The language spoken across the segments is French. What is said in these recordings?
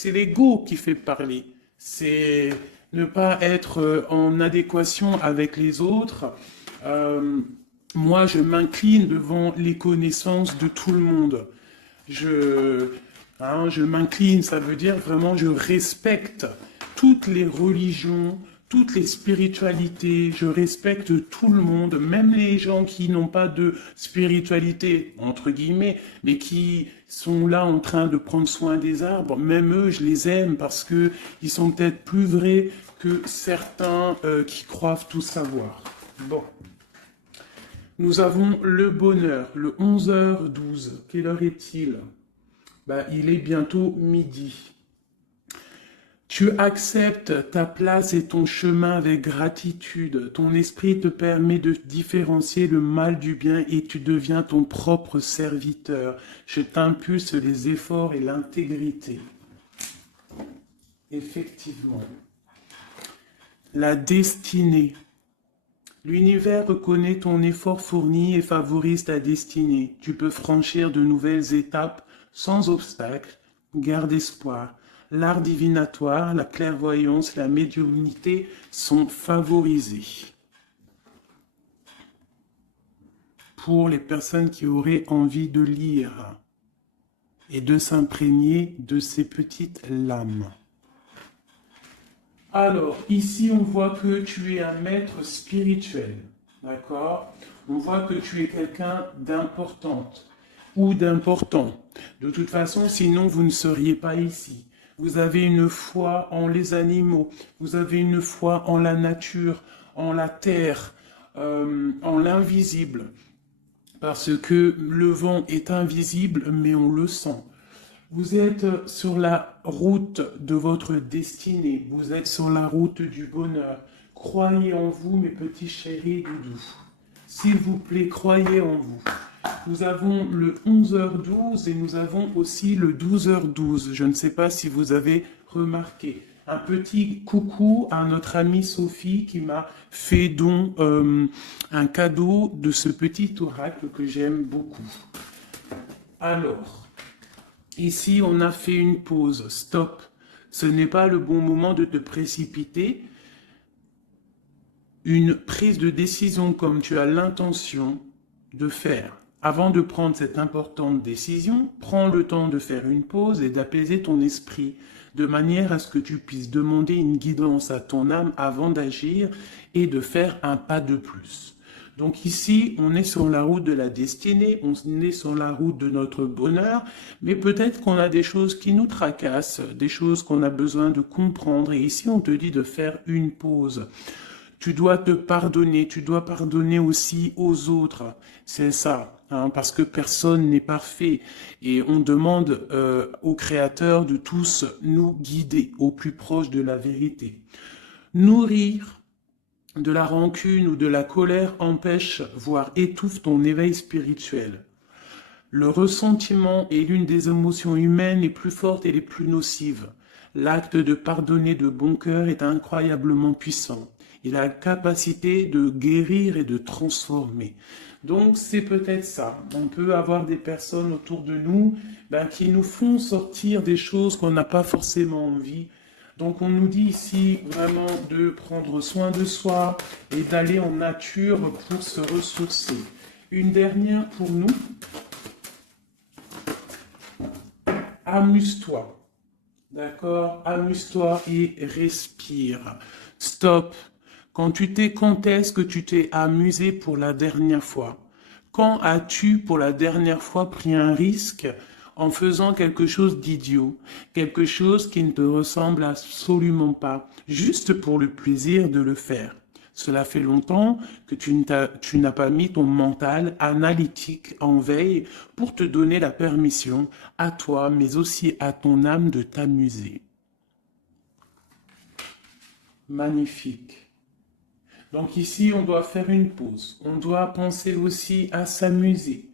C'est l'ego qui fait parler. C'est ne pas être en adéquation avec les autres. Euh, Moi, je m'incline devant les connaissances de tout le monde. Je, je m'incline, ça veut dire vraiment je respecte toutes les religions, toutes les spiritualités, je respecte tout le monde, même les gens qui n'ont pas de spiritualité, entre guillemets, mais qui sont là en train de prendre soin des arbres, même eux, je les aime parce que ils sont peut-être plus vrais que certains qui croient tout savoir. Bon. Nous avons le bonheur, le 11h12. Quelle heure est-il? Il est bientôt midi. Tu acceptes ta place et ton chemin avec gratitude. Ton esprit te permet de différencier le mal du bien et tu deviens ton propre serviteur. Je t'impulse les efforts et l'intégrité. Effectivement. La destinée. L'univers reconnaît ton effort fourni et favorise ta destinée. Tu peux franchir de nouvelles étapes sans obstacle. Garde espoir. L'art divinatoire, la clairvoyance, la médiumnité sont favorisés. Pour les personnes qui auraient envie de lire et de s'imprégner de ces petites lames. Alors, ici, on voit que tu es un maître spirituel, d'accord? On voit que tu es quelqu'un d'importante ou d'important. De toute façon, sinon, vous ne seriez pas ici. Vous avez une foi en les animaux, vous avez une foi en la nature, en la terre, en l'invisible. Parce que le vent est invisible, mais on le sent. Vous êtes sur la route de votre destinée. Vous êtes sur la route du bonheur. Croyez en vous, mes petits chéris doudous. S'il vous plaît, croyez en vous. Nous avons le 11h12 et nous avons aussi le 12h12. Je ne sais pas si vous avez remarqué. Un petit coucou à notre amie Sophie qui m'a fait don un cadeau de ce petit oracle que j'aime beaucoup. Alors... Ici, on a fait une pause. Stop. Ce n'est pas le bon moment de te précipiter. Une prise de décision comme tu as l'intention de faire. Avant de prendre cette importante décision, prends le temps de faire une pause et d'apaiser ton esprit, de manière à ce que tu puisses demander une guidance à ton âme avant d'agir et de faire un pas de plus. Donc ici, on est sur la route de la destinée, on est sur la route de notre bonheur, mais peut-être qu'on a des choses qui nous tracassent, des choses qu'on a besoin de comprendre. Et ici, on te dit de faire une pause. Tu dois te pardonner, tu dois pardonner aussi aux autres. C'est ça, parce que personne n'est parfait. Et on demande au Créateur de tous nous guider au plus proche de la vérité. Nourrir de la rancune ou de la colère empêche, voire étouffe ton éveil spirituel. Le ressentiment est l'une des émotions humaines les plus fortes et les plus nocives. L'acte de pardonner de bon cœur est incroyablement puissant. Il a la capacité de guérir et de transformer. Donc c'est peut-être ça. On peut avoir des personnes autour de nous qui nous font sortir des choses qu'on n'a pas forcément envie. Donc on nous dit ici vraiment de prendre soin de soi et d'aller en nature pour se ressourcer. Une dernière pour nous. Amuse-toi. D'accord? Amuse-toi et respire. Stop. Quand est-ce que tu t'es amusé pour la dernière fois? Quand as-tu pour la dernière fois pris un risque en faisant quelque chose d'idiot, quelque chose qui ne te ressemble absolument pas, juste pour le plaisir de le faire? Cela fait longtemps que tu n'as pas mis ton mental analytique en veille pour te donner la permission à toi, mais aussi à ton âme de t'amuser. Magnifique. Donc ici, on doit faire une pause. On doit penser aussi à s'amuser.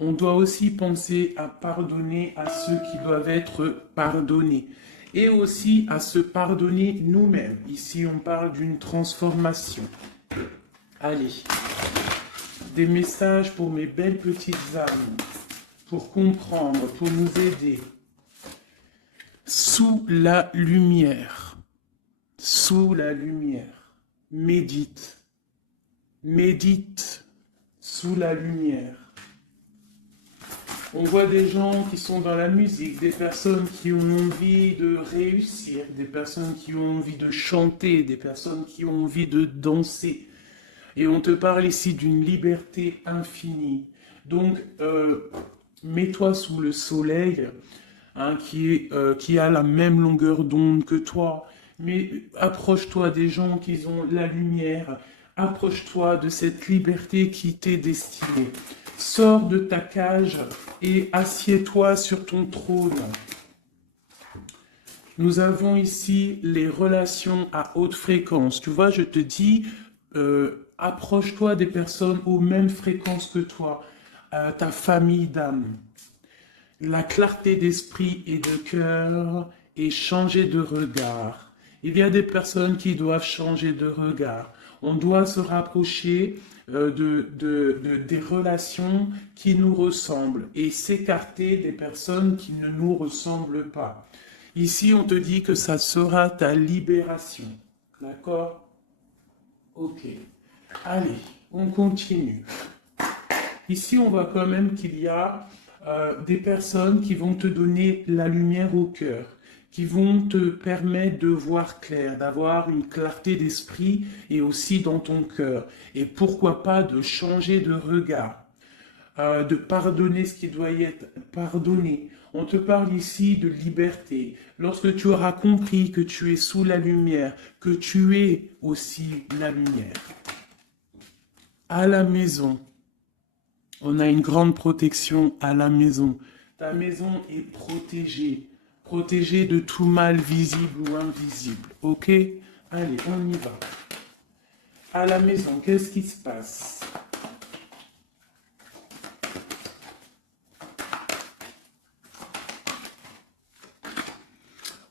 On doit aussi penser à pardonner à ceux qui doivent être pardonnés. Et aussi à se pardonner nous-mêmes. Ici, on parle d'une transformation. Allez, des messages pour mes belles petites âmes, pour comprendre, pour nous aider. Sous la lumière. Sous la lumière. Médite. Médite sous la lumière. On voit des gens qui sont dans la musique, des personnes qui ont envie de réussir, des personnes qui ont envie de chanter, des personnes qui ont envie de danser. Et on te parle ici d'une liberté infinie. Donc, mets-toi sous le soleil, hein, qui a la même longueur d'onde que toi. Mais approche-toi des gens qui ont la lumière. Approche-toi de cette liberté qui t'est destinée. Sors de ta cage et assieds-toi sur ton trône. Nous avons ici les relations à haute fréquence. Tu vois, je te dis, approche-toi des personnes aux mêmes fréquences que toi, ta famille d'âme. La clarté d'esprit et de cœur et changer de regard. Il y a des personnes qui doivent changer de regard. On doit se rapprocher des relations qui nous ressemblent et s'écarter des personnes qui ne nous ressemblent pas. Ici, on te dit que ça sera ta libération. D'accord? Ok. Allez, on continue. Ici, on voit quand même qu'il y a des personnes qui vont te donner la lumière au cœur, qui vont te permettre de voir clair, d'avoir une clarté d'esprit et aussi dans ton cœur. Et pourquoi pas de changer de regard, de pardonner ce qui doit être pardonné. On te parle ici de liberté. Lorsque tu auras compris que tu es sous la lumière, que tu es aussi la lumière. À la maison, on a une grande protection à la maison. Ta maison est protégée. Protégée de tout mal visible ou invisible. Ok? Allez, on y va. À la maison, qu'est-ce qui se passe?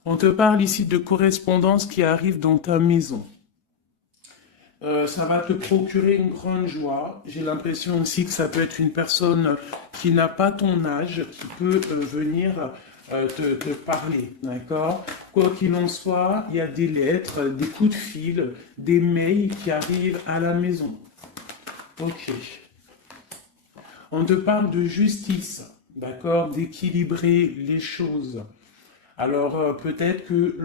On te parle ici de correspondance qui arrive dans ta maison. Ça va te procurer une grande joie. J'ai l'impression aussi que ça peut être une personne qui n'a pas ton âge, qui peut venir te parler, d'accord? Quoi qu'il en soit, il y a des lettres, des coups de fil, des mails qui arrivent à la maison. Ok. On te parle de justice, d'accord? D'équilibrer les choses. Alors, peut-être que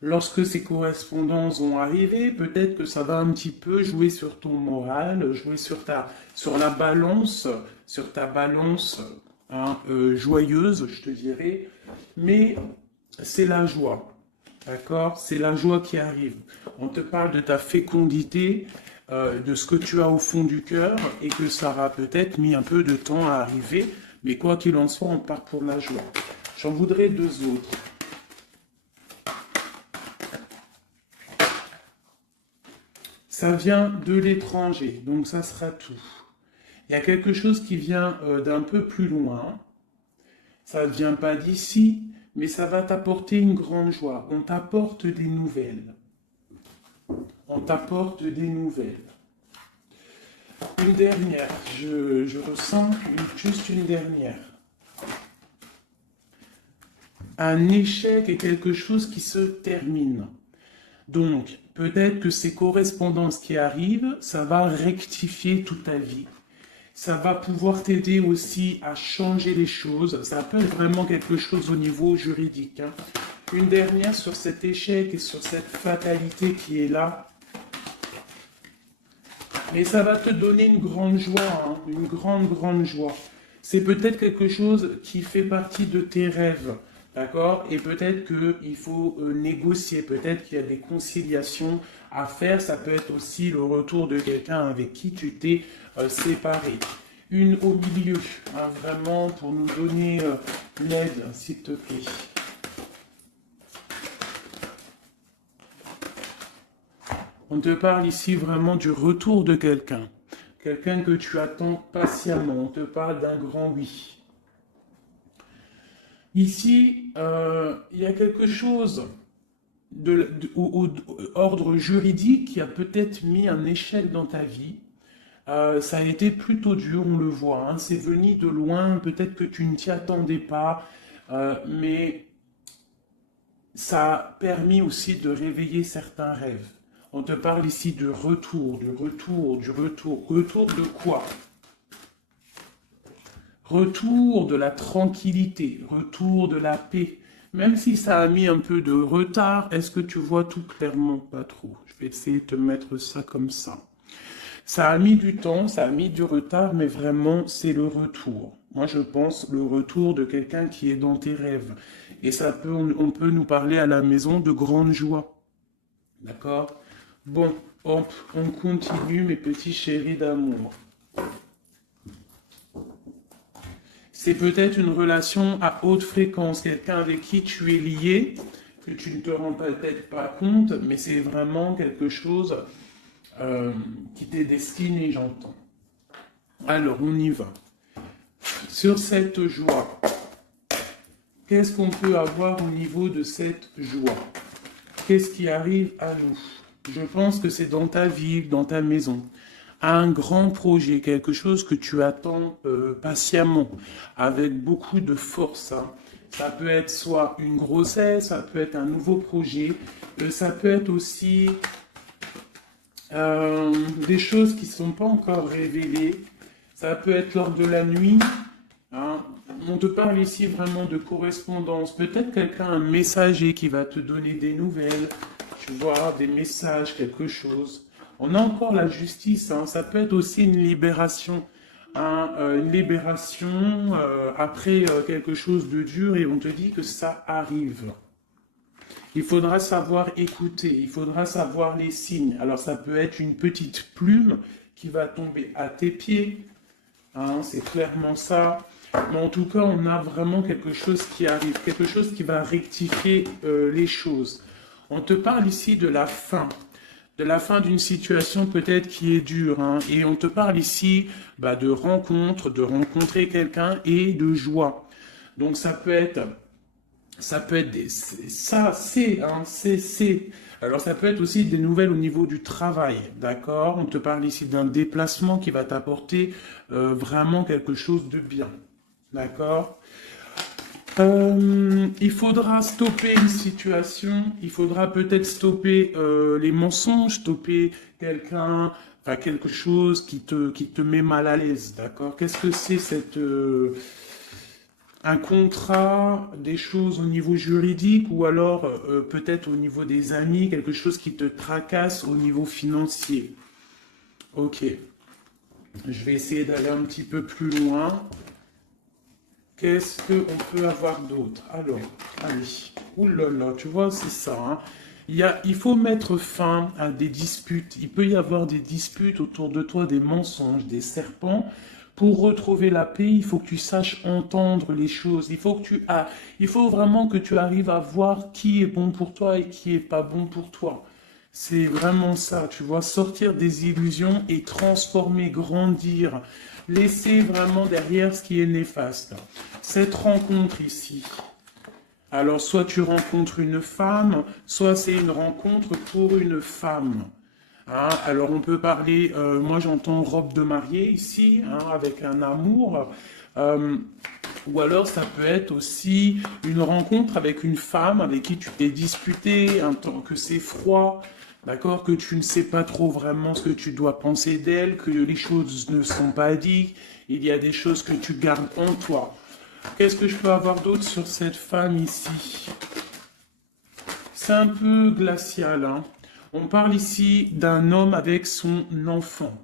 lorsque ces correspondances vont arriver, peut-être que ça va un petit peu jouer sur ton moral, jouer sur la balance, sur ta balance hein, joyeuse, je te dirais. Mais c'est la joie, d'accord? C'est la joie qui arrive. On te parle de ta fécondité, de ce que tu as au fond du cœur, et que ça aura peut-être mis un peu de temps à arriver, mais quoi qu'il en soit, on part pour la joie. J'en voudrais deux autres. Ça vient de l'étranger, donc ça sera tout. Il y a quelque chose qui vient d'un peu plus loin. Ça ne vient pas d'ici, mais ça va t'apporter une grande joie. On t'apporte des nouvelles. On t'apporte des nouvelles. Une dernière, je ressens juste une dernière. Un échec est quelque chose qui se termine. Donc, peut-être que ces correspondances qui arrivent, ça va rectifier toute ta vie. Ça va pouvoir t'aider aussi à changer les choses. Ça peut être vraiment quelque chose au niveau juridique. Hein. Une dernière sur cet échec et sur cette fatalité qui est là. Mais ça va te donner une grande joie, hein, une grande joie. C'est peut-être quelque chose qui fait partie de tes rêves. D'accord? Et peut-être qu'il faut négocier, peut-être qu'il y a des conciliations à faire. Ça peut être aussi le retour de quelqu'un avec qui tu t'es séparé. Une au milieu, hein, vraiment pour nous donner l'aide, s'il te plaît. On te parle ici vraiment du retour de quelqu'un. Quelqu'un que tu attends patiemment. On te parle d'un grand oui. Ici, il y a quelque chose au ordre juridique qui a peut-être mis un échec dans ta vie. Ça a été plutôt dur, on le voit. Hein. C'est venu de loin, peut-être que tu ne t'y attendais pas. Mais ça a permis aussi de réveiller certains rêves. On te parle ici de retour, du retour, du retour. Retour de quoi? Retour de la tranquillité, retour de la paix. Même si ça a mis un peu de retard, est-ce que tu vois tout clairement? Pas trop. Je vais essayer de te mettre ça comme ça. Ça a mis du temps, ça a mis du retard, mais vraiment, c'est le retour. Moi, je pense le retour de quelqu'un qui est dans tes rêves. Et ça peut, on peut nous parler à la maison de grande joie. D'accord? Bon, hop, on continue, mes petits chéris d'amour. C'est peut-être une relation à haute fréquence, quelqu'un avec qui tu es lié, que tu ne te rends peut-être pas compte, mais c'est vraiment quelque chose qui t'est destiné, j'entends. Alors, on y va. Sur cette joie, qu'est-ce qu'on peut avoir au niveau de cette joie? Qu'est-ce qui arrive à nous? Je pense que c'est dans ta ville, dans ta maison. Un grand projet, quelque chose que tu attends patiemment, avec beaucoup de force. Hein. Ça peut être soit une grossesse, ça peut être un nouveau projet, ça peut être aussi des choses qui ne sont pas encore révélées. Ça peut être lors de la nuit. Hein. On te parle ici vraiment de correspondance. Peut-être quelqu'un, un messager qui va te donner des nouvelles, tu vois, des messages, quelque chose. On a encore la justice, hein. Ça peut être aussi une libération, hein, après quelque chose de dur et on te dit que ça arrive. Il faudra savoir écouter, il faudra savoir les signes. Alors ça peut être une petite plume qui va tomber à tes pieds, hein, c'est clairement ça. Mais en tout cas, on a vraiment quelque chose qui arrive, quelque chose qui va rectifier les choses. On te parle ici de la fin d'une situation peut-être qui est dure. Hein, et on te parle ici de rencontre, de rencontrer quelqu'un et de joie. Donc ça peut être c'est. Alors ça peut être aussi des nouvelles au niveau du travail, d'accord? On te parle ici d'un déplacement qui va t'apporter vraiment quelque chose de bien, d'accord? Il faudra stopper une situation, il faudra peut-être stopper les mensonges, stopper quelqu'un, enfin quelque chose qui te met mal à l'aise, d'accord? Qu'est-ce que c'est un contrat, des choses au niveau juridique ou alors peut-être au niveau des amis, quelque chose qui te tracasse au niveau financier. Ok, je vais essayer d'aller un petit peu plus loin. Qu'est-ce qu'on peut avoir d'autre? Alors, allez. Ouh là là, tu vois, c'est ça. Hein. Il faut mettre fin à des disputes. Il peut y avoir des disputes autour de toi, des mensonges, des serpents. Pour retrouver la paix, il faut que tu saches entendre les choses. Il faut vraiment que tu arrives à voir qui est bon pour toi et qui est pas bon pour toi. C'est vraiment ça, tu vois, sortir des illusions et transformer, grandir, laisser vraiment derrière ce qui est néfaste. Cette rencontre ici, alors soit tu rencontres une femme, soit c'est une rencontre pour une femme. Hein, alors on peut parler, moi j'entends robe de mariée ici, hein, avec un amour, ou alors ça peut être aussi une rencontre avec une femme avec qui tu t'es disputé, un temps que c'est froid, d'accord, que tu ne sais pas trop vraiment ce que tu dois penser d'elle, que les choses ne sont pas dites, il y a des choses que tu gardes en toi. Qu'est-ce que je peux avoir d'autre sur cette femme ici? C'est un peu glacial, hein. On parle ici d'un homme avec son enfant.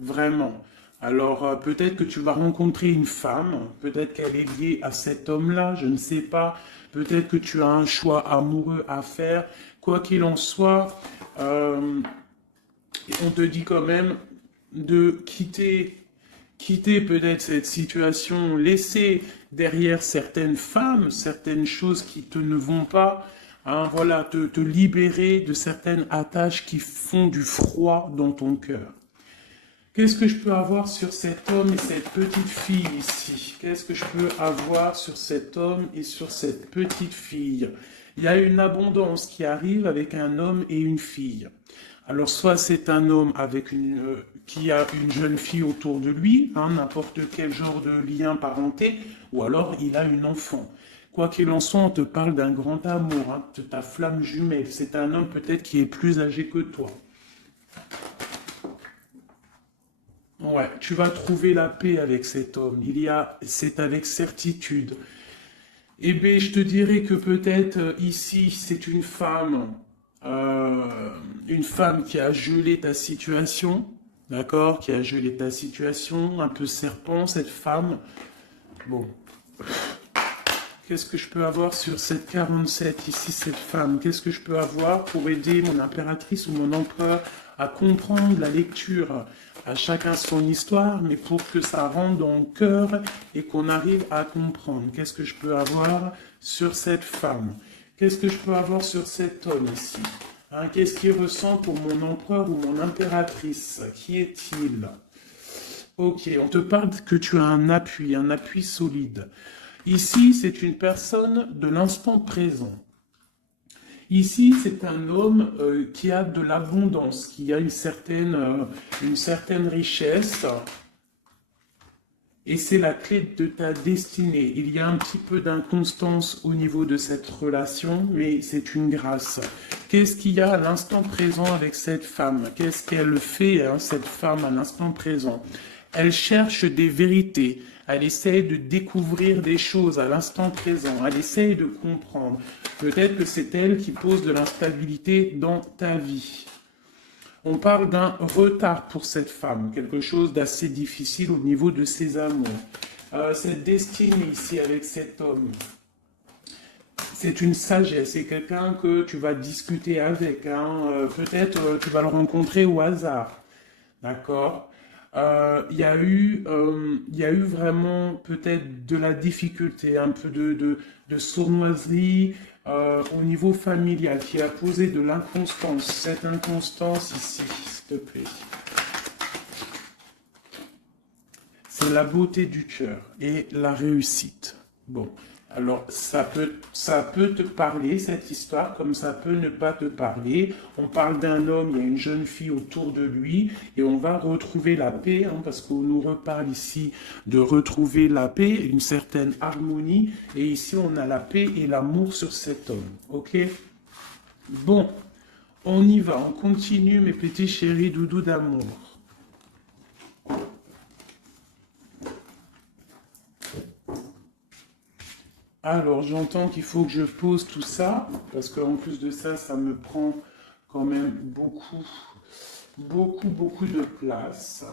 Vraiment. Alors, peut-être que tu vas rencontrer une femme, peut-être qu'elle est liée à cet homme-là, je ne sais pas. Peut-être que tu as un choix amoureux à faire. Quoi qu'il en soit, on te dit quand même de quitter peut-être cette situation, laisser derrière certaines femmes, certaines choses qui ne vont pas, hein, voilà, te libérer de certaines attaches qui font du froid dans ton cœur. Qu'est-ce que je peux avoir sur cet homme et cette petite fille ici? Qu'est-ce que je peux avoir sur cet homme et sur cette petite fille? Il y a une abondance qui arrive avec un homme et une fille. Alors, soit c'est un homme avec qui a une jeune fille autour de lui, hein, n'importe quel genre de lien parenté, ou alors il a une enfant. Quoi qu'il en soit, on te parle d'un grand amour, hein, de ta flamme jumelle. C'est un homme peut-être qui est plus âgé que toi. Ouais, tu vas trouver la paix avec cet homme. C'est avec certitude. Eh bien, je te dirais que peut-être ici, c'est une femme qui a gelé ta situation, d'accord, qui a gelé ta situation, un peu serpent, cette femme. Bon, qu'est-ce que je peux avoir sur cette 47 ici, cette femme? Qu'est-ce que je peux avoir pour aider mon impératrice ou mon empereur à comprendre la lecture? À chacun son histoire, mais pour que ça rentre dans le cœur et qu'on arrive à comprendre. Qu'est-ce que je peux avoir sur cette femme? Qu'est-ce que je peux avoir sur cet homme ici? Hein, qu'est-ce qu'il ressent pour mon empereur ou mon impératrice? Qui est-il? Ok, on te parle que tu as un appui solide. Ici, c'est une personne de l'instant présent. Ici, c'est un homme qui a de l'abondance, qui a une certaine richesse, et c'est la clé de ta destinée. Il y a un petit peu d'inconstance au niveau de cette relation, mais c'est une grâce. Qu'est-ce qu'il y a à l'instant présent avec cette femme? Qu'est-ce qu'elle fait, hein, cette femme, à l'instant présent? Elle cherche des vérités. Elle essaye de découvrir des choses à l'instant présent. Elle essaye de comprendre. Peut-être que c'est elle qui pose de l'instabilité dans ta vie. On parle d'un retard pour cette femme, quelque chose d'assez difficile au niveau de ses amours. Cette destinée ici avec cet homme, c'est une sagesse, c'est quelqu'un que tu vas discuter avec. Hein. Peut-être tu vas le rencontrer au hasard. D'accord? Il y a eu vraiment peut-être de la difficulté, un peu de sournoiserie au niveau familial qui a posé de l'inconstance. Cette inconstance ici, s'il te plaît. C'est la beauté du cœur et la réussite. Bon. Alors, ça peut te parler, cette histoire, comme ça peut ne pas te parler. On parle d'un homme, il y a une jeune fille autour de lui, et on va retrouver la paix, hein, parce qu'on nous reparle ici de retrouver la paix, une certaine harmonie, et ici on a la paix et l'amour sur cet homme. Ok? Bon, on y va, on continue, mes petits chéris doudous d'amour. Alors, j'entends qu'il faut que je pose tout ça, parce qu'en plus de ça, ça me prend quand même beaucoup de place.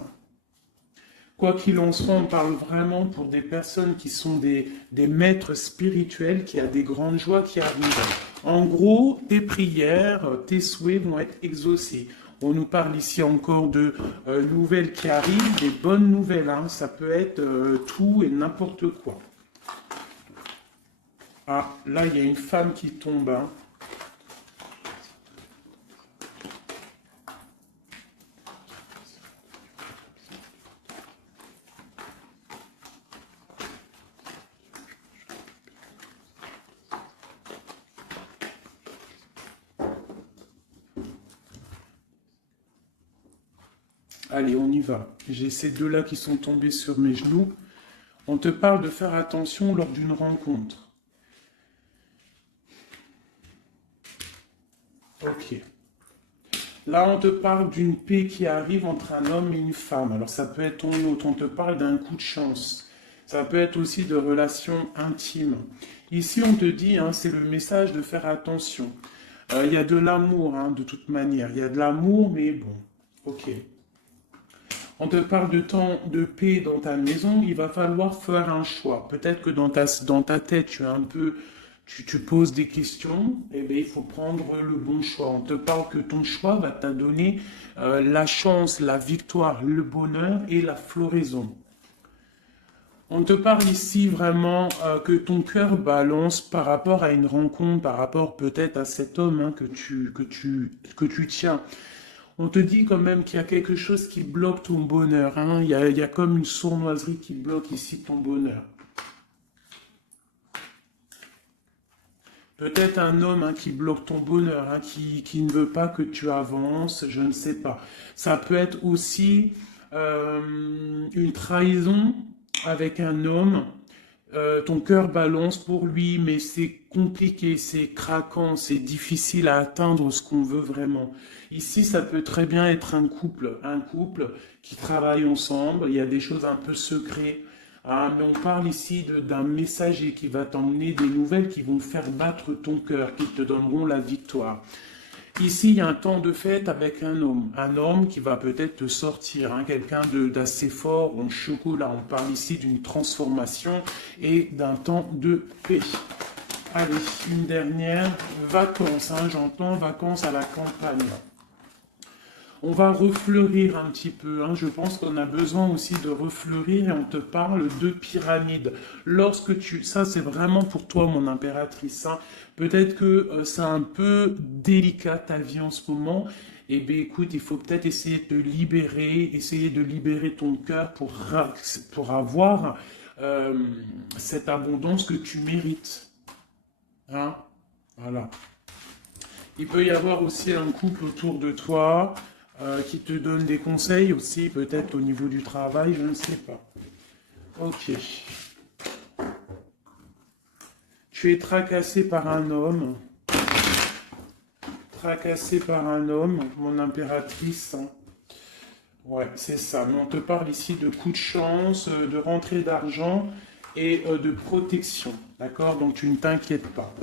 Quoi qu'il en soit, on parle vraiment pour des personnes qui sont des maîtres spirituels, qui a des grandes joies qui arrivent. En gros, tes prières, tes souhaits vont être exaucés. On nous parle ici encore de nouvelles qui arrivent, des bonnes nouvelles. Hein. Ça peut être tout et n'importe quoi. Ah, là, il y a une femme qui tombe. Hein. Allez, on y va. J'ai ces deux-là qui sont tombés sur mes genoux. On te parle de faire attention lors d'une rencontre. Ok. Là, on te parle d'une paix qui arrive entre un homme et une femme. Alors, ça peut être ton autre. On te parle d'un coup de chance. Ça peut être aussi de relations intimes. Ici, on te dit, hein, c'est le message de faire attention. Il y a de l'amour, hein, de toute manière. Il y a de l'amour, mais bon, ok. On te parle de temps de paix dans ta maison. Il va falloir faire un choix. Peut-être que dans ta tête, tu es un peu... Tu poses des questions, et bien, il faut prendre le bon choix. On te parle que ton choix va te donner la chance, la victoire, le bonheur et la floraison. On te parle ici vraiment que ton cœur balance par rapport à une rencontre, par rapport peut-être à cet homme hein, que tu tiens. On te dit quand même qu'il y a quelque chose qui bloque ton bonheur. Hein. Il y a comme une sournoiserie qui bloque ici ton bonheur. Peut-être un homme hein, qui bloque ton bonheur, hein, qui ne veut pas que tu avances, je ne sais pas. Ça peut être aussi une trahison avec un homme. Ton cœur balance pour lui, mais c'est compliqué, c'est craquant, c'est difficile à atteindre ce qu'on veut vraiment. Ici, ça peut très bien être un couple qui travaille ensemble, il y a des choses un peu secrètes. Ah, mais on parle ici d'un messager qui va t'emmener des nouvelles qui vont faire battre ton cœur, qui te donneront la victoire. Ici, il y a un temps de fête avec un homme qui va peut-être te sortir, hein, quelqu'un d'assez fort en chocolat. On parle ici d'une transformation et d'un temps de paix. Allez, une dernière, vacances, hein, j'entends vacances à la campagne. On va refleurir un petit peu, hein. Je pense qu'on a besoin aussi de refleurir et on te parle de pyramide. Ça c'est vraiment pour toi mon impératrice, hein. Peut-être que c'est un peu délicat ta vie en ce moment. Eh bien écoute, il faut peut-être essayer de te libérer, essayer de libérer ton cœur pour avoir cette abondance que tu mérites. Hein? Voilà. Il peut y avoir aussi un couple autour de toi qui te donne des conseils aussi, peut-être au niveau du travail, je ne sais pas. Ok. Tu es tracassé par un homme. Tracassé par un homme, mon impératrice. Ouais, c'est ça. Mais on te parle ici de coups de chance, de rentrée d'argent et de protection. D'accord? Donc tu ne t'inquiètes pas.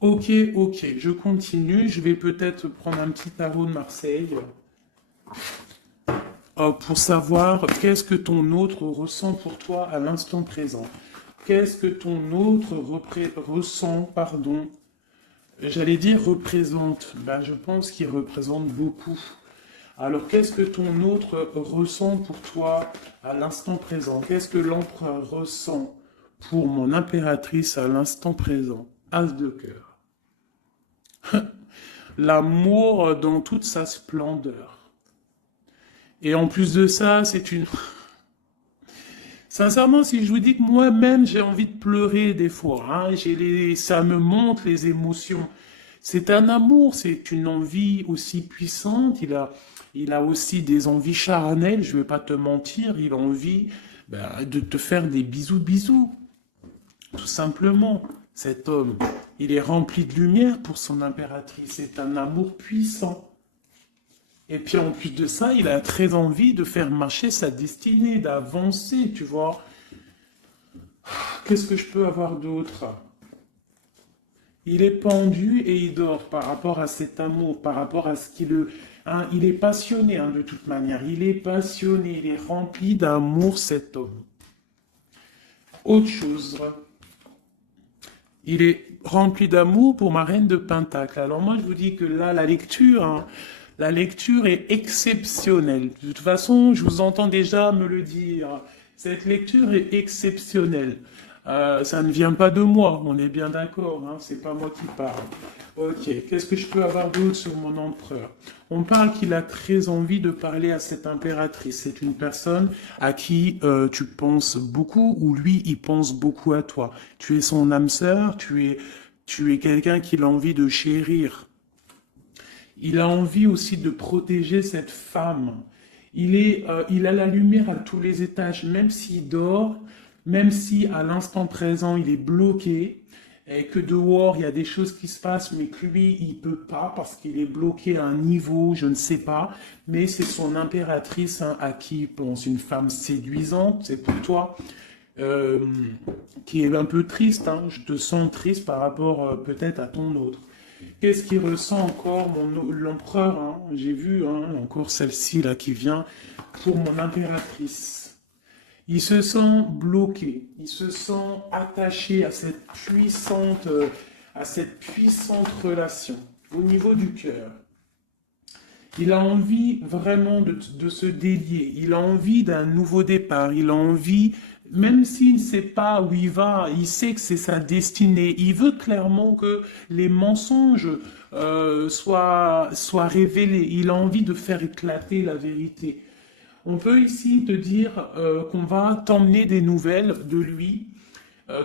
Ok, je continue. Je vais peut-être prendre un petit tarot de Marseille pour savoir qu'est-ce que ton autre ressent pour toi à l'instant présent. Qu'est-ce que ton autre ressent, pardon. J'allais dire représente. Ben, je pense qu'il représente beaucoup. Alors, qu'est-ce que ton autre ressent pour toi à l'instant présent? Qu'est-ce que l'empereur ressent pour mon impératrice à l'instant présent? As de cœur. L'amour dans toute sa splendeur. Et en plus de ça, c'est une... Sincèrement, si je vous dis que moi-même, j'ai envie de pleurer des fois, hein, ça me montre les émotions. C'est un amour, c'est une envie aussi puissante. Il a aussi des envies charnelles, je ne vais pas te mentir. Il a envie de te faire des bisous. Tout simplement. Cet homme, il est rempli de lumière pour son impératrice. C'est un amour puissant. Et puis en plus de ça, il a très envie de faire marcher sa destinée, d'avancer, tu vois. Qu'est-ce que je peux avoir d'autre? Il est pendu et il dort par rapport à cet amour, par rapport à ce qu'il... Hein, il est passionné hein, de toute manière. Il est passionné, il est rempli d'amour cet homme. Autre chose... Il est rempli d'amour pour ma reine de Pentacle. Alors moi, je vous dis que là, la lecture est exceptionnelle. De toute façon, je vous entends déjà me le dire. Cette lecture est exceptionnelle. Ça ne vient pas de moi, on est bien d'accord, hein, c'est pas moi qui parle. Ok, qu'est-ce que je peux avoir d'autre sur mon empereur? On parle qu'il a très envie de parler à cette impératrice. C'est une personne à qui tu penses beaucoup ou lui, il pense beaucoup à toi. Tu es son âme sœur, tu es quelqu'un qu'il a envie de chérir. Il a envie aussi de protéger cette femme. Il a la lumière à tous les étages, même s'il dort, même si à l'instant présent il est bloqué, et que dehors il y a des choses qui se passent, mais que lui il peut pas parce qu'il est bloqué à un niveau, je ne sais pas, mais c'est son impératrice hein, à qui il pense, une femme séduisante, c'est pour toi, qui est un peu triste, hein, je te sens triste par rapport peut-être à ton autre. Qu'est-ce qu'il ressent encore, l'empereur, hein, j'ai vu hein, encore celle-ci là qui vient pour mon impératrice. Il se sent bloqué, il se sent attaché à cette puissante relation au niveau du cœur. Il a envie vraiment de se délier, il a envie d'un nouveau départ, il a envie même s'il ne sait pas où il va, il sait que c'est sa destinée. Il veut clairement que les mensonges soient révélés. Il a envie de faire éclater la vérité. On peut ici te dire qu'on va t'emmener des nouvelles de lui,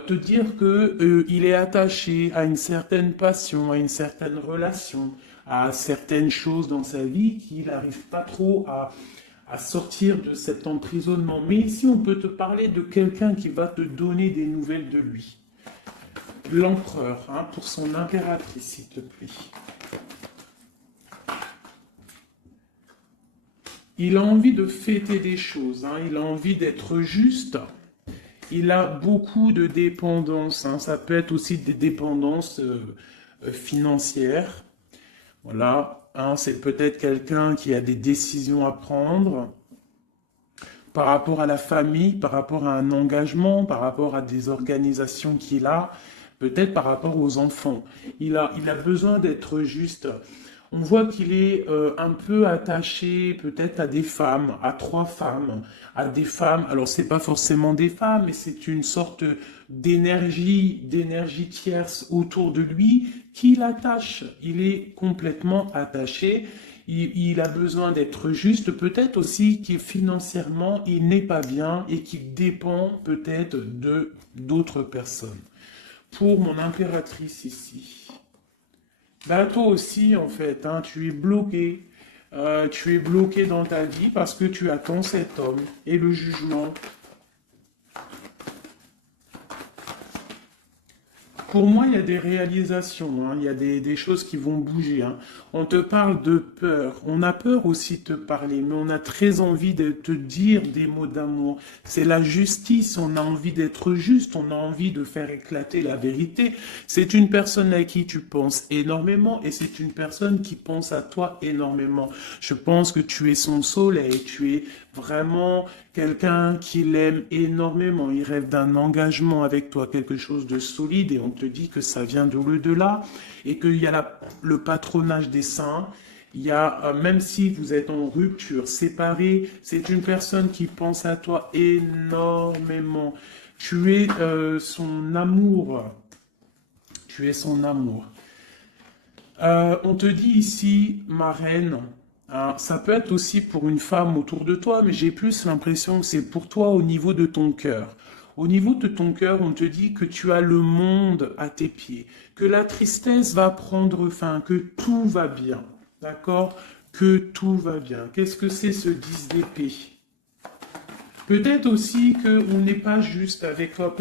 te dire que il est attaché à une certaine passion, à une certaine relation, à certaines choses dans sa vie qu'il n'arrive pas trop à sortir de cet emprisonnement. Mais ici, on peut te parler de quelqu'un qui va te donner des nouvelles de lui. L'empereur, hein, pour son impératrice, s'il te plaît. Il a envie de fêter des choses, hein, il a envie d'être juste. Il a beaucoup de dépendances, hein, ça peut être aussi des dépendances financières. Voilà, hein, c'est peut-être quelqu'un qui a des décisions à prendre par rapport à la famille, par rapport à un engagement, par rapport à des organisations qu'il a, peut-être par rapport aux enfants. Il a besoin d'être juste. On voit qu'il est un peu attaché peut-être à des femmes, à 3 femmes, à des femmes. Alors c'est pas forcément des femmes, mais c'est une sorte d'énergie tierce autour de lui qui l'attache. Il est complètement attaché. Il a besoin d'être juste, peut-être aussi que financièrement il n'est pas bien et qu'il dépend peut-être de d'autres personnes. Pour mon impératrice ici. Bah, toi aussi, en fait, hein, tu es bloqué. Tu es bloqué dans ta vie parce que tu attends cet homme et le jugement. Pour moi, il y a des réalisations, hein, il y a des choses qui vont bouger. Hein. On te parle de peur. On a peur aussi de te parler, mais on a très envie de te dire des mots d'amour. C'est la justice, on a envie d'être juste, on a envie de faire éclater la vérité. C'est une personne à qui tu penses énormément et c'est une personne qui pense à toi énormément. Je pense que tu es son soleil, tu es vraiment quelqu'un qui l'aime énormément. Il rêve d'un engagement avec toi, quelque chose de solide et on te dit que ça vient de l'au-delà et qu'il y a le patronage des saints. Il y a, même si vous êtes en rupture, séparés, c'est une personne qui pense à toi énormément. Tu es son amour. Tu es son amour. On te dit ici, ma reine, hein, ça peut être aussi pour une femme autour de toi, mais j'ai plus l'impression que c'est pour toi au niveau de ton cœur. Au niveau de ton cœur, on te dit que tu as le monde à tes pieds, que la tristesse va prendre fin, que tout va bien, d'accord? Que tout va bien. Qu'est-ce que c'est ce 10 d'épée? Peut-être aussi qu'on n'est pas juste avec toi,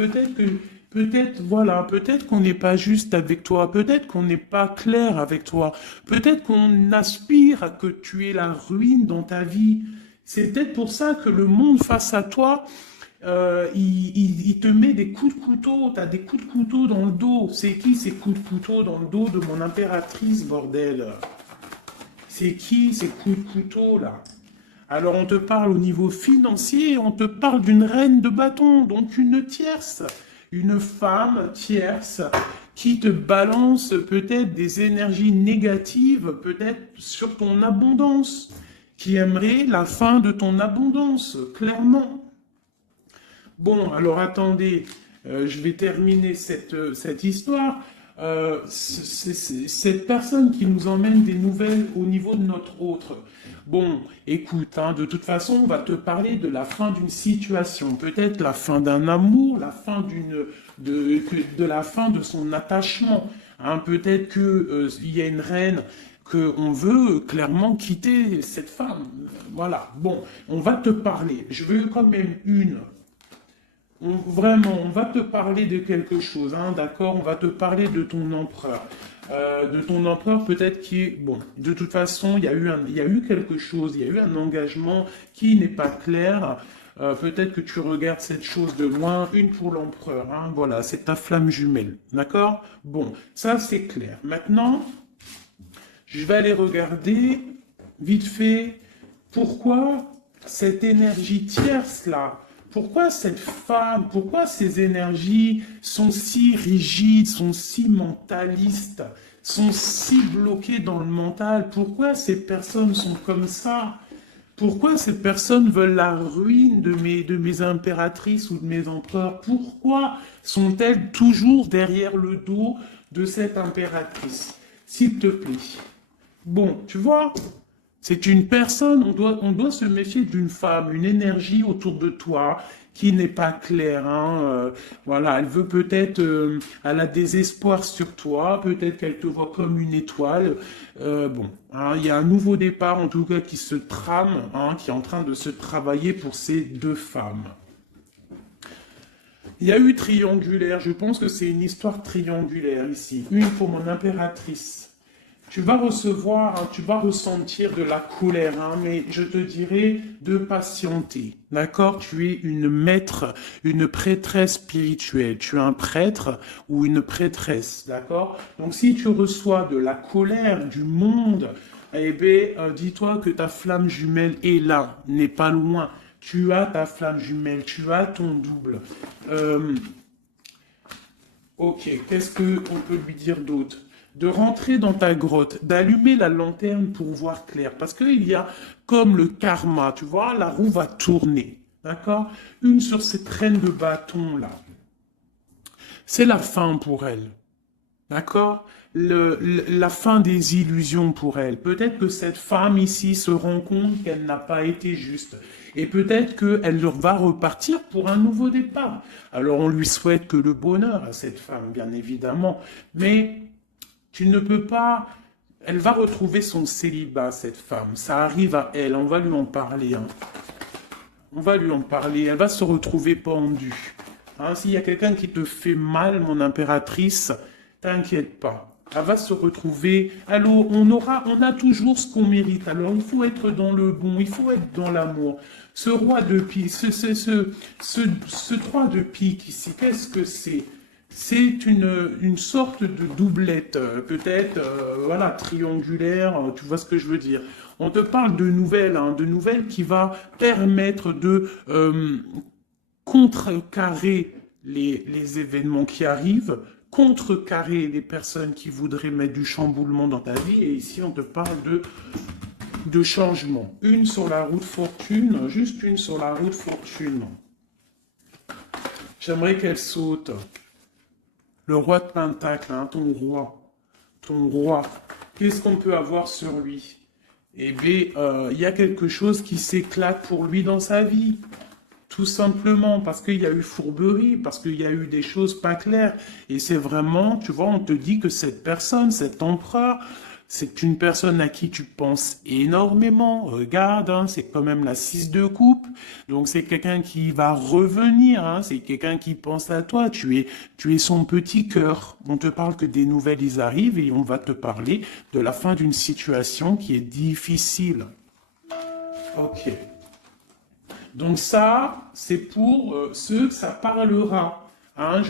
voilà, peut-être qu'on n'est pas juste avec toi, peut-être qu'on n'est pas clair avec toi, peut-être qu'on aspire à que tu aies la ruine dans ta vie. C'est peut-être pour ça que le monde face à toi, il te met des coups de couteau, tu as des coups de couteau dans le dos. C'est qui ces coups de couteau dans le dos de mon impératrice, bordel? C'est qui ces coups de couteau là? Alors on te parle au niveau financier, on te parle d'une reine de bâton, donc une tierce, une femme tierce qui te balance peut-être des énergies négatives, peut-être sur ton abondance, qui aimerait la fin de ton abondance, clairement. Bon, alors attendez, je vais terminer cette histoire. Cette personne qui nous emmène des nouvelles au niveau de notre autre. Bon, écoute, hein, de toute façon, on va te parler de la fin d'une situation, peut-être la fin d'un amour, la fin de la fin de son attachement. Hein, peut-être que il y a une reine qu'on veut clairement quitter cette femme. Voilà. Bon, on va te parler. Je veux quand même vraiment, on va te parler de quelque chose, hein, d'accord? On va te parler de ton empereur. De ton empereur peut-être qui est... Bon, de toute façon, il y a eu quelque chose, il y a eu un engagement qui n'est pas clair. Peut-être que tu regardes cette chose de loin, une pour l'empereur, hein, voilà, c'est ta flamme jumelle, d'accord? Bon, ça c'est clair. Maintenant, je vais aller regarder, vite fait, pourquoi cette énergie tierce là, pourquoi cette femme, pourquoi ces énergies sont si rigides, sont si mentalistes, sont si bloquées dans le mental? Pourquoi ces personnes sont comme ça? Pourquoi ces personnes veulent la ruine de mes impératrices ou de mes empereurs? Pourquoi sont-elles toujours derrière le dos de cette impératrice? S'il te plaît. Bon, tu vois, c'est une personne, on doit se méfier d'une femme, une énergie autour de toi qui n'est pas claire. Hein, voilà, elle veut peut-être, elle a des espoirs sur toi, peut-être qu'elle te voit comme une étoile. Bon, hein, il y a un nouveau départ en tout cas qui se trame, hein, qui est en train de se travailler pour ces deux femmes. Il y a eu triangulaire, je pense que c'est une histoire triangulaire ici. Une pour mon impératrice. Tu vas recevoir, hein, tu vas ressentir de la colère, hein, mais je te dirais de patienter. D'accord? Tu es une maître, une prêtresse spirituelle. Tu es un prêtre ou une prêtresse. D'accord? Donc si tu reçois de la colère du monde, eh bien, dis-toi que ta flamme jumelle est là, n'est pas loin. Tu as ta flamme jumelle, tu as ton double. Ok, qu'est-ce qu'on peut lui dire d'autre? De rentrer dans ta grotte, d'allumer la lanterne pour voir clair. Parce qu'il y a comme le karma, tu vois, la roue va tourner. D'accord? Une sur ces traînes de bâton là. C'est la fin pour elle. D'accord? La fin des illusions pour elle. Peut-être que cette femme ici se rend compte qu'elle n'a pas été juste. Et peut-être qu'elle va repartir pour un nouveau départ. Alors on lui souhaite que le bonheur à cette femme, bien évidemment. Mais tu ne peux pas... Elle va retrouver son célibat, cette femme. Ça arrive à elle. On va lui en parler. Hein. On va lui en parler. Elle va se retrouver pendue. Hein, s'il y a quelqu'un qui te fait mal, mon impératrice, t'inquiète pas. Elle va se retrouver. Alors, on a toujours ce qu'on mérite. Alors, il faut être dans le bon, il faut être dans l'amour. Ce roi de pique, ce 3 de pique ici, qu'est-ce que c'est? C'est une sorte de doublette, peut-être, voilà, triangulaire, tu vois ce que je veux dire. On te parle hein, de nouvelles qui va permettre de contrecarrer les événements qui arrivent, contrecarrer les personnes qui voudraient mettre du chamboulement dans ta vie. Et ici, on te parle de changement. Une sur la route fortune, juste une sur la route fortune. J'aimerais qu'elle saute. Le roi de Pentacle, hein, ton roi. Qu'est-ce qu'on peut avoir sur lui? Eh bien, il y a quelque chose qui s'éclate pour lui dans sa vie. Tout simplement parce qu'il y a eu fourberie, parce qu'il y a eu des choses pas claires. Et c'est vraiment, tu vois, on te dit que cette personne, cet empereur, c'est une personne à qui tu penses énormément. Regarde, hein, c'est quand même la 6 de coupe. Donc c'est quelqu'un qui va revenir, hein, c'est quelqu'un qui pense à toi. Tu es son petit cœur. On te parle que des nouvelles, ils arrivent et on va te parler de la fin d'une situation qui est difficile. Ok. Donc ça, c'est pour ceux que ça parlera. Hein,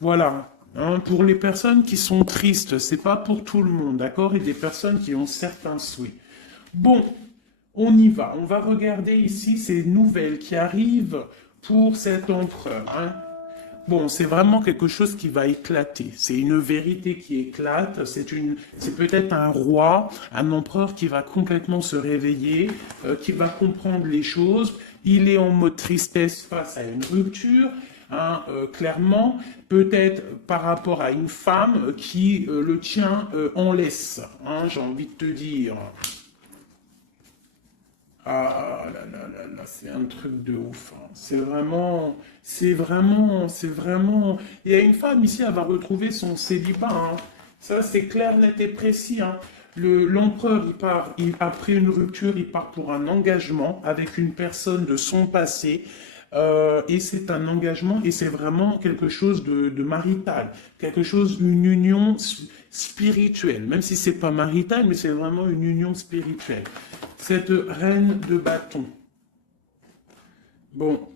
voilà. Hein, pour les personnes qui sont tristes, c'est pas pour tout le monde, d'accord? Et des personnes qui ont certains souhaits. Bon, on y va. On va regarder ici ces nouvelles qui arrivent pour cet empereur. Hein. Bon, c'est vraiment quelque chose qui va éclater. C'est une vérité qui éclate. C'est peut-être un roi, un empereur qui va complètement se réveiller, qui va comprendre les choses. Il est en mode tristesse face à une rupture. Hein, clairement, peut-être par rapport à une femme qui le tient en laisse. Hein, j'ai envie de te dire. Ah là là là là, c'est un truc de ouf. Hein. C'est vraiment. Il y a une femme ici, elle va retrouver son célibat. Hein. Ça, c'est clair, net et précis. Hein. L'empereur, après une rupture, il part pour un engagement avec une personne de son passé. Et c'est un engagement et c'est vraiment quelque chose de marital, une union spirituelle, même si c'est pas marital, mais c'est vraiment une union spirituelle. Cette reine de bâton. Bon,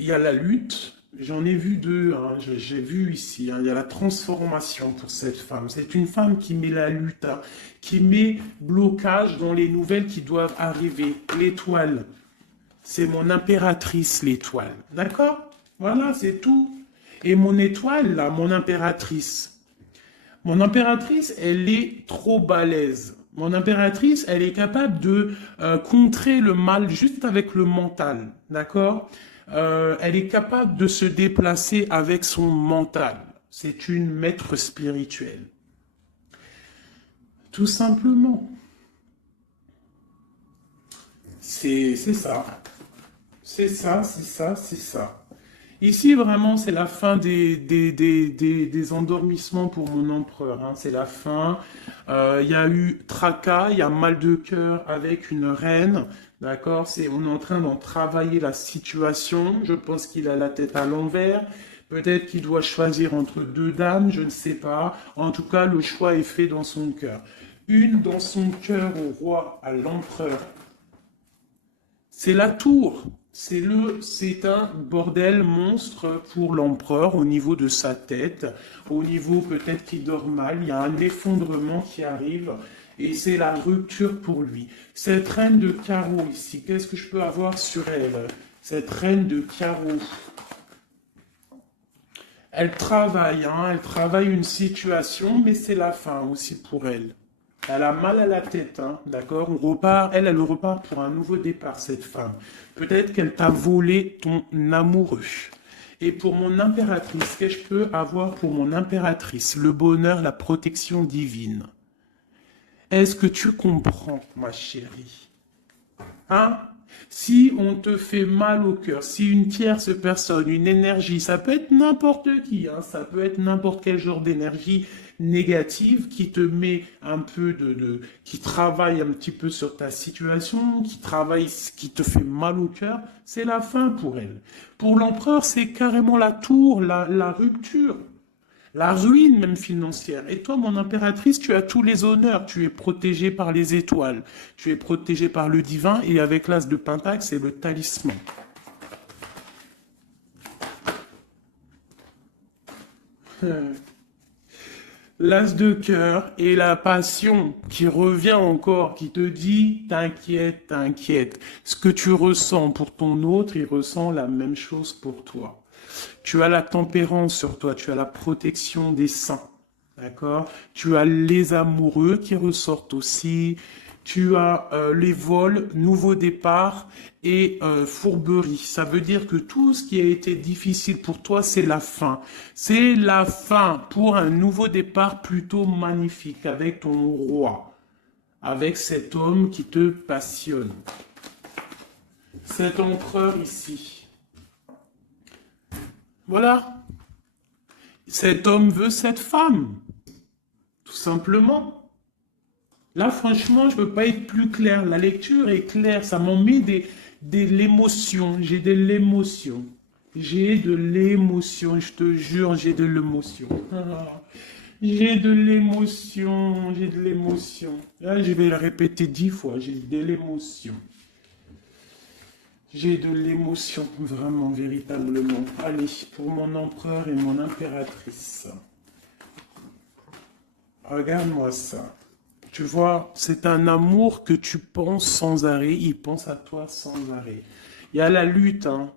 il y a la lutte, j'en ai vu deux, hein, j'ai vu ici, hein, il y a la transformation pour cette femme. C'est une femme qui met la lutte, hein, qui met blocage dans les nouvelles qui doivent arriver. L'étoile. C'est mon impératrice, l'étoile. D'accord? Voilà, c'est tout. Et mon étoile, là, mon impératrice, elle est trop balèze. Mon impératrice, elle est capable de contrer le mal juste avec le mental, d'accord? Elle est capable de se déplacer avec son mental. C'est une maître spirituelle. Tout simplement. C'est ça. C'est ça, c'est ça, c'est ça. Ici, vraiment, c'est la fin des endormissements pour mon empereur, hein. C'est la fin. Il y a eu tracas, il y a mal de cœur avec une reine. D'accord? On est en train d'en travailler la situation. Je pense qu'il a la tête à l'envers. Peut-être qu'il doit choisir entre deux dames, je ne sais pas. En tout cas, le choix est fait dans son cœur. Une dans son cœur au roi, à l'empereur. C'est la tour. C'est un bordel monstre pour l'empereur au niveau de sa tête, au niveau peut-être qu'il dort mal, il y a un effondrement qui arrive et c'est la rupture pour lui. Cette reine de carreau ici, qu'est-ce que je peux avoir sur elle? Cette reine de carreau. Elle travaille, hein, elle travaille une situation, mais c'est la fin aussi pour elle. Elle a mal à la tête, hein, d'accord? On repart, elle repart pour un nouveau départ, cette femme. Peut-être qu'elle t'a volé ton amoureux. Et pour mon impératrice, qu'est-ce que je peux avoir pour mon impératrice? Le bonheur, la protection divine. Est-ce que tu comprends, ma chérie? Hein? Si on te fait mal au cœur, si une tierce personne, une énergie, ça peut être n'importe qui, hein, ça peut être n'importe quel genre d'énergie négative qui te met un peu qui travaille un petit peu sur ta situation, qui travaille, qui te fait mal au cœur, c'est la fin pour elle. Pour l'empereur, c'est carrément la tour, la rupture. La ruine même financière. Et toi, mon impératrice, tu as tous les honneurs. Tu es protégée par les étoiles. Tu es protégée par le divin. Et avec l'as de Pentacle, c'est le talisman. L'as de cœur et la passion qui revient encore, qui te dit, t'inquiète, t'inquiète. Ce que tu ressens pour ton autre, il ressent la même chose pour toi. Tu as la tempérance sur toi, tu as la protection des saints, d'accord? Tu as les amoureux qui ressortent aussi, tu as les vols, nouveau départ et fourberie. Ça veut dire que tout ce qui a été difficile pour toi, c'est la fin. C'est la fin pour un nouveau départ plutôt magnifique avec ton roi, avec cet homme qui te passionne. Cet empereur ici. Voilà. Cet homme veut cette femme. Tout simplement. Là, franchement, je ne peux pas être plus clair. La lecture est claire. Ça m'en met de l'émotion. J'ai de l'émotion. J'ai de l'émotion. Je te jure, j'ai de l'émotion. J'ai de l'émotion. J'ai de l'émotion. Là, je vais le répéter 10 fois. J'ai de l'émotion. J'ai de l'émotion, vraiment, véritablement. Allez, pour mon empereur et mon impératrice. Regarde-moi ça. Tu vois, c'est un amour que tu penses sans arrêt. Il pense à toi sans arrêt. Il y a la lutte, hein.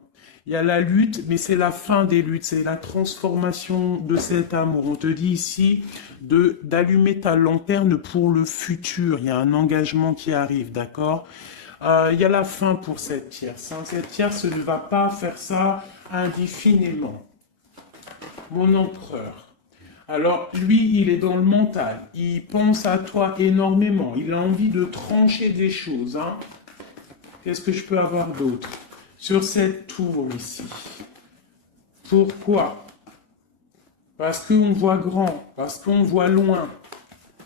Il y a la lutte, mais c'est la fin des luttes. C'est la transformation de cet amour. On te dit ici d'allumer ta lanterne pour le futur. Il y a un engagement qui arrive, d'accord? Il y a la fin pour cette tierce. Hein. Cette tierce ne va pas faire ça indéfiniment. Mon empereur. Alors, lui, il est dans le mental. Il pense à toi énormément. Il a envie de trancher des choses. Hein. Qu'est-ce que je peux avoir d'autre? Sur cette tour ici. Pourquoi? Parce qu'on voit grand. Parce qu'on voit loin.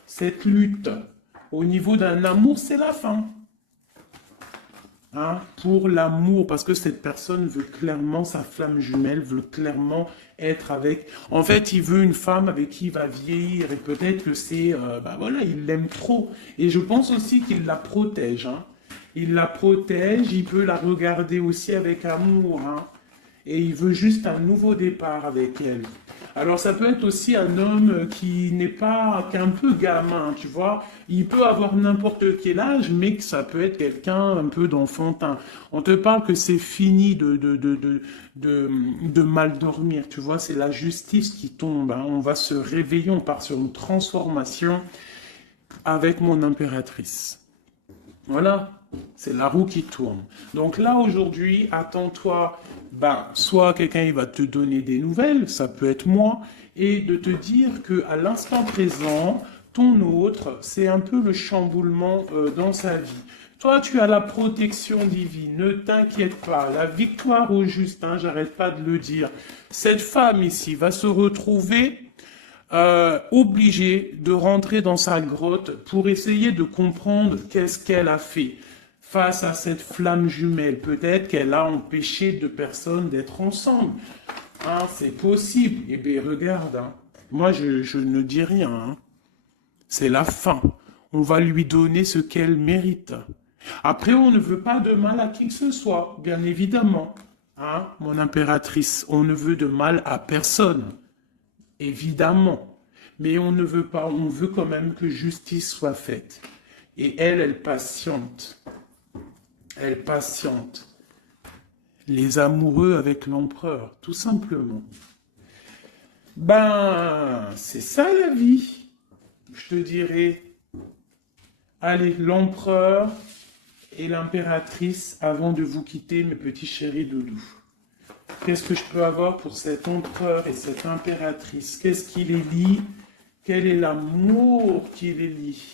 Cette lutte, au niveau d'un amour, c'est la fin. Hein, pour l'amour, parce que cette personne veut clairement, sa flamme jumelle veut clairement être avec... En fait, il veut une femme avec qui il va vieillir, et peut-être que c'est... voilà, il l'aime trop. Et je pense aussi qu'il la protège. Hein. Il la protège, il peut la regarder aussi avec amour. Hein. Et il veut juste un nouveau départ avec elle. Alors ça peut être aussi un homme qui n'est pas, qui est un peu gamin, tu vois. Il peut avoir n'importe quel âge, mais que ça peut être quelqu'un un peu d'enfantin. On te parle que c'est fini de mal dormir, tu vois. C'est la justice qui tombe. Hein. On va se réveiller, on part sur une transformation. avec mon impératrice. Voilà, c'est la roue qui tourne. Donc là, aujourd'hui, attends-toi, soit quelqu'un il va te donner des nouvelles, ça peut être moi, et de te dire que à l'instant présent, ton autre, c'est un peu le chamboulement dans sa vie. Toi, tu as la protection divine, ne t'inquiète pas, la victoire au juste, hein, j'arrête pas de le dire. Cette femme ici va se retrouver obligée de rentrer dans sa grotte pour essayer de comprendre qu'est-ce qu'elle a fait face à cette flamme jumelle. Peut-être qu'elle a empêché deux personnes d'être ensemble. Hein, c'est possible. Eh bien, regarde, hein. Moi, je ne dis rien. Hein. C'est la fin. On va lui donner ce qu'elle mérite. Après, on ne veut pas de mal à qui que ce soit, bien évidemment. Hein, mon impératrice, on ne veut de mal à personne. Évidemment. Mais on ne veut pas, on veut quand même que justice soit faite. Et elle patiente. Elle patiente. Les amoureux avec l'empereur, tout simplement. C'est ça la vie. Je te dirais, allez, l'empereur et l'impératrice avant de vous quitter, mes petits chéris doudous. Qu'est-ce que je peux avoir pour cet empereur et cette impératrice? Qu'est-ce qui les lie? Quel est l'amour qui les lie?